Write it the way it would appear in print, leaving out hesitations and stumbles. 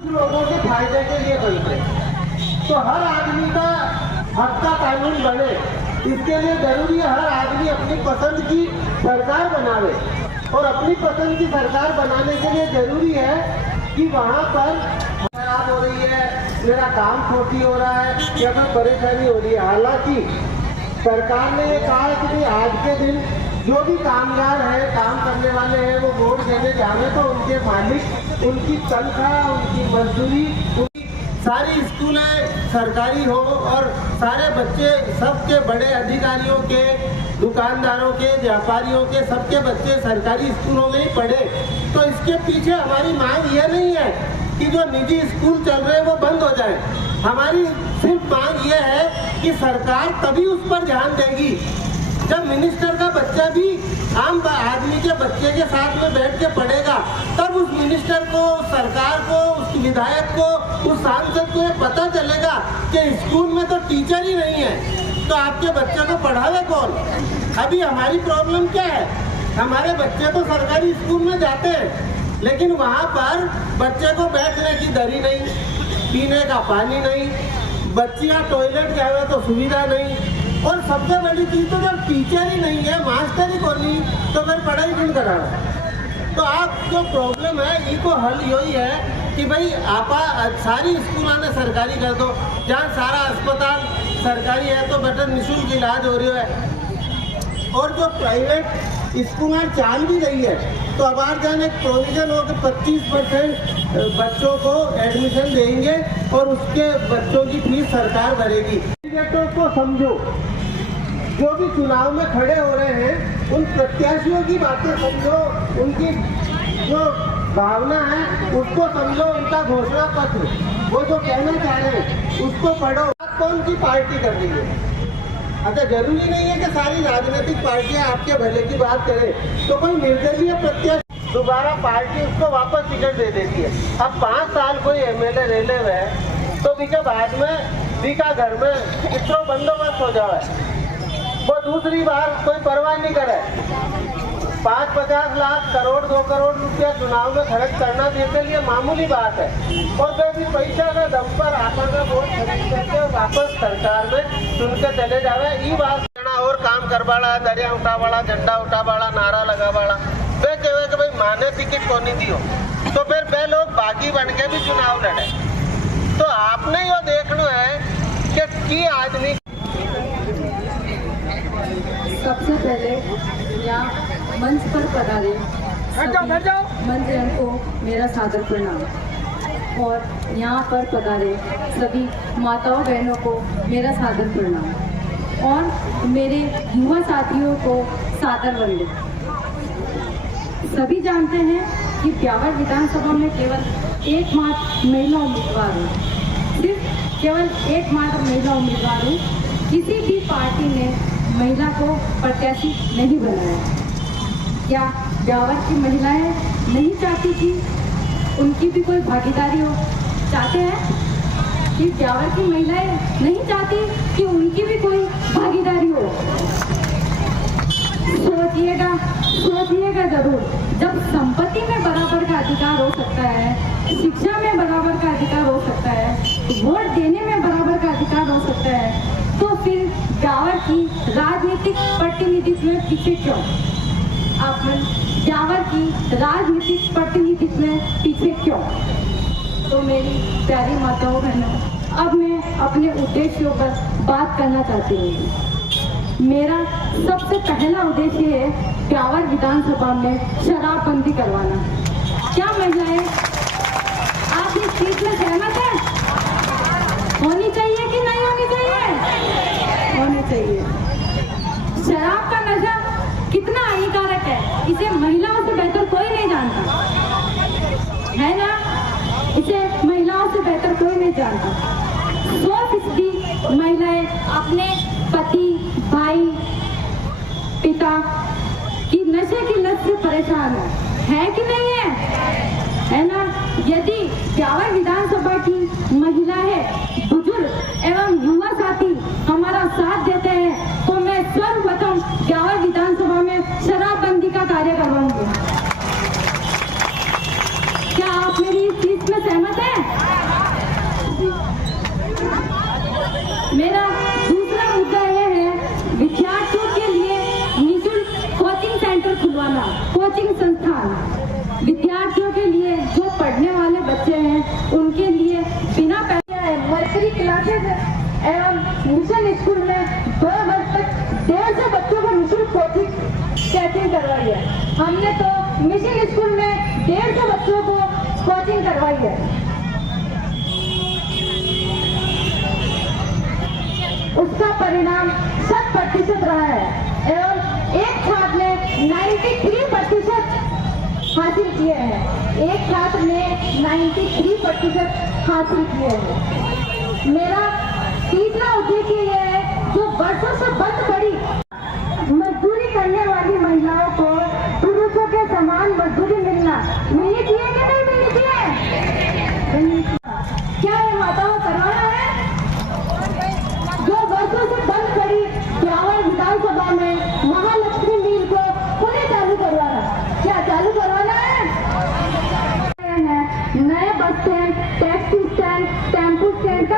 लोगों के फायदे के लिए बनते हैं। तो हर आदमी का हक का कानून बने, इसके लिए जरूरी है हर आदमी अपनी पसंद की सरकार बनावे। और अपनी पसंद की सरकार बनाने के लिए जरूरी है कि वहाँ पर खराब हो रही है, मेरा काम खोटी हो रहा है या कोई परेशानी हो रही है। हालांकि सरकार ने ये कहा है कि भाई आज के दिन जो भी कामगार है, काम करने वाले हैं, वो वोट देने जाए तो उनके मालिक उनकी तनख्वाह, उनकी मजदूरी, उनकी सारी स्कूलें सरकारी हो और सारे बच्चे सबके बड़े अधिकारियों के, दुकानदारों के, व्यापारियों के, सबके बच्चे सरकारी स्कूलों में ही पढ़े। तो इसके पीछे हमारी मांग यह नहीं है कि जो निजी स्कूल चल रहे हैं वो बंद हो जाए। हमारी सिर्फ मांग यह है कि सरकार तभी उस पर ध्यान देगी जब मिनिस्टर का बच्चा भी आम आदमी के बच्चे के साथ में बैठ के पढ़ेगा। तब उस मिनिस्टर को, सरकार को, उस विधायक को, उस सांसद को ये पता चलेगा कि स्कूल में तो टीचर ही नहीं है, तो आपके बच्चे को पढ़ावे कौन। अभी हमारी प्रॉब्लम क्या है, हमारे बच्चे तो सरकारी स्कूल में जाते हैं लेकिन वहाँ पर बच्चे को बैठने की दरी नहीं, पीने का पानी नहीं, बच्चियाँ टॉयलेट जाए तो सुविधा नहीं, और सबसे बड़ी चीज तो जब टीचर ही नहीं है, मास्टर ही को नहीं, तो फिर पढ़ाई क्यों करा। तो आप जो प्रॉब्लम है इसको हल यही है कि भाई आप सारी स्कूल ने सरकारी कर दो। जहाँ सारा अस्पताल सरकारी है तो बेटा निःशुल्क इलाज हो रही है। और जो प्राइवेट स्कूल चाल भी रही है तो अब आज जाने एक प्रोविजन हो कि 25% बच्चों को एडमिशन देंगे और उसके बच्चों की फीस सरकार भरेगी। कैंडिडेटों को समझो, जो भी चुनाव में खड़े हो रहे हैं उन प्रत्याशियों की बातें समझो, उनकी जो भावना है उसको समझो, उनका घोषणा पत्र वो जो कहना चाह रहे हैं उसको पढ़ो। कौन सी पार्टी कर रही है? अच्छा, जरूरी नहीं है कि सारी राजनीतिक पार्टियां आपके भले की बात करें, तो कोई निर्दलीय प्रत्याशी दोबारा पार्टी उसको वापस टिकट दे देती है। अब 5 साल कोई एमएलए रेले हुए तो बीके बाद में बीका घर में इतना बंदोबस्त हो जाए, वो दूसरी बार कोई परवाह नहीं करे। 5-50 लाख करोड़ 2 करोड़ रुपया चुनाव में खर्च करना देने लिए मामूली बात है, और फिर भी पैसा का दम पर आपस में वोट खरीद करके वापस सरकार में चुन के चले जावे। ये बात और काम करवाड़ा, दरिया उठावाड़ा, झंडा उठावाड़ा, नारा लगावाड़ा, वे कहे कि भाई माने टिकट को नहीं दियो तो फिर वे लोग बागी बन के भी चुनाव लड़े। तो आपने यो देखना है कि आदमी सबसे पहले यहाँ मंच पर पधारे मंचजन को मेरा सादर प्रणाम, और यहाँ पर पधारे सभी माताओं बहनों को मेरा सादर प्रणाम, और मेरे युवा साथियों को सादर वंदे। सभी जानते हैं कि ब्यावर विधानसभा में केवल एकमात्र महिला उम्मीदवार हूँ, सिर्फ केवल एकमात्र महिला उम्मीदवार हूँ। किसी भी पार्टी ने महिला को प्रत्याशी नहीं बनाया। क्या ब्यावर की महिलाएं नहीं चाहती कि उनकी भी कोई भागीदारी हो? चाहते हैं कि ब्यावर की महिलाएं नहीं चाहती कि उनकी भी कोई भागीदारी हो? सोचिएगा, सोचिएगा जरूर। जब संपत्ति में बराबर का अधिकार हो सकता है, शिक्षा में बराबर का अधिकार हो सकता है, वोट देने में बराबर का अधिकार हो सकता है, तो फिर ब्यावर की राजनीतिक प्रतिनिधित्व में पीछे क्यों? आप ब्यावर की राजनीतिक प्रतिनिधित्व में पीछे क्यों? तो मेरी प्यारी माताओं बहनों, अब मैं अपने उद्देश्यों पर बात करना चाहती हूँ। मेरा सबसे पहला उद्देश्य है ब्यावर विधानसभा में शराबबंदी करवाना। क्या महिलाएं आप इस चीज में सहमत हैं? होनी चाहिए कि नहीं होनी चाहिए? होनी चाहिए। शराब का नशा कितना हानिकारक है, इसे महिलाओं से बेहतर कोई नहीं जानता, है ना? इसे महिलाओं से बेहतर कोई नहीं जानता। 100% महिलाएं अपने पति, भाई, पिता की नशे की लत से परेशान है कि नहीं है ना? यदि ब्यावर विधानसभा की महिलाएं, बुजुर्ग एवं युवा साथी हमारा साथ देते हैं तो मैं सर्वप्रथम ब्यावर विधानसभा में शराबबंदी का कार्य करवाऊंगी। क्या आप आप मेरी इस चीज में सहमत हैं? मेरा दूसरा मुद्दा यह है विद्यार्थियों के लिए निःशुल्क कोचिंग सेंटर खुलवाना, कोचिंग संस्थान। विद्यार्थियों के लिए जो पढ़ने वाले बच्चे हैं उनके लिए बिना पैसे मर्करी क्लासेस एवं मिशन स्कूल में 2 वर्ष तक 150 बच्चों को निःशुल्क कोचिंग करवाई है। हमने तो मिशन स्कूल में 150 बच्चों को कोचिंग करवाई है। उसका परिणाम 100% रहा है एवं एक छात्र ने 93% हासिल किए हैं। एक छात्र ने 93% हासिल किए हैं। मेरा तीसरा उद्देश्य यह है जो वर्षों से बंद पड़ी मजदूरी करने वाली महिलाओं को पुरुषों के समान मजदूरी मिलनी चाहिए कि नहीं मिलनी चाहिए? क्या ये माताओं करवाना है? जो वर्षों से बंद पड़ी ब्यावर विधानसभा में महालक्ष्मी मिल को पुनः चालू करवाना, क्या चालू करवाना है? नए bus stand, taxi stand, tempo stand का